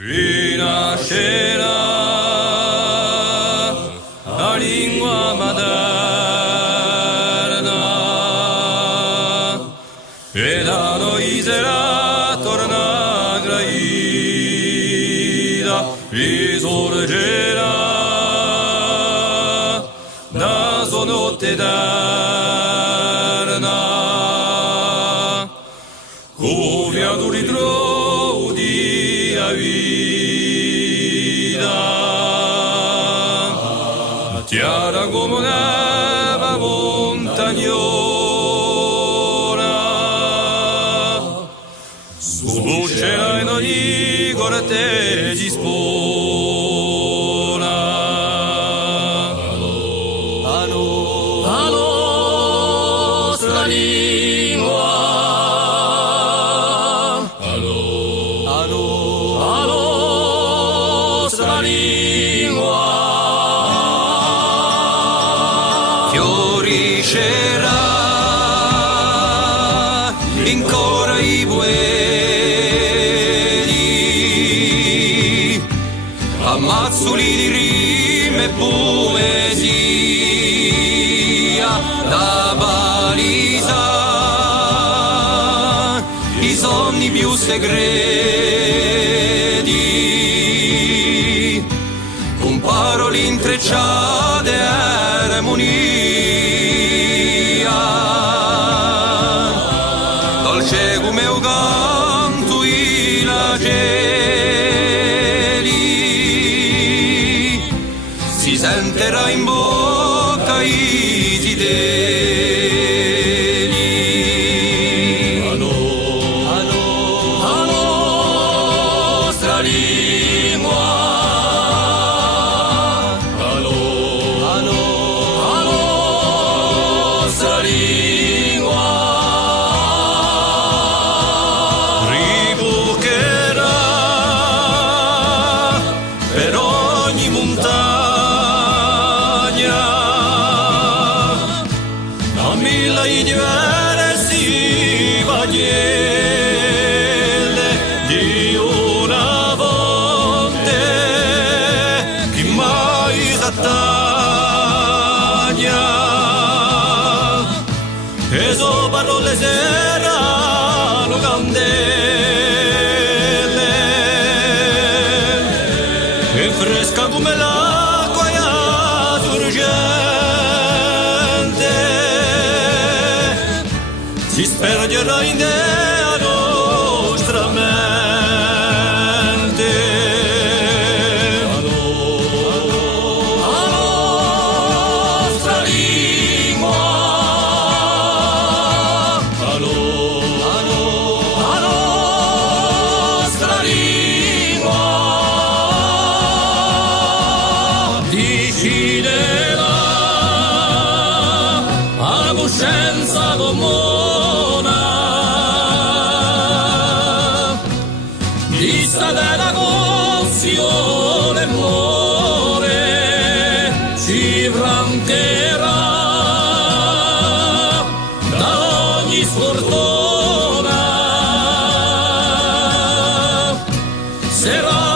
Rinascerà la lingua materna e da noi sarà torna graida, risorgerà da sua notte eterna, cuvia tu ritrovo di vita, chiara come neve montagnosa, sbuccerà in ogni corte di spona. La nostra lingua, la nostra lingua fioriscerà in cora i bueni, ammazzoli di rime e poesia da balisa i sogni più segreti, con parole intrecciate e armonia, dolce come un canto i lageli, si sentirà in bocca i zideli. La nostra lingua, la nostra lingua ribucherà per ogni montagna, a mille diversi bagnelle di una fonte che mai s'attagna, e so parole serano candele, e fresca come l'acqua sorgente, si spergerà in dea nostra mente. La nostra lingua, la nostra lingua deciderà la coscienza comune vista della consione e amore, si francherà da ogni sfortuna, sarà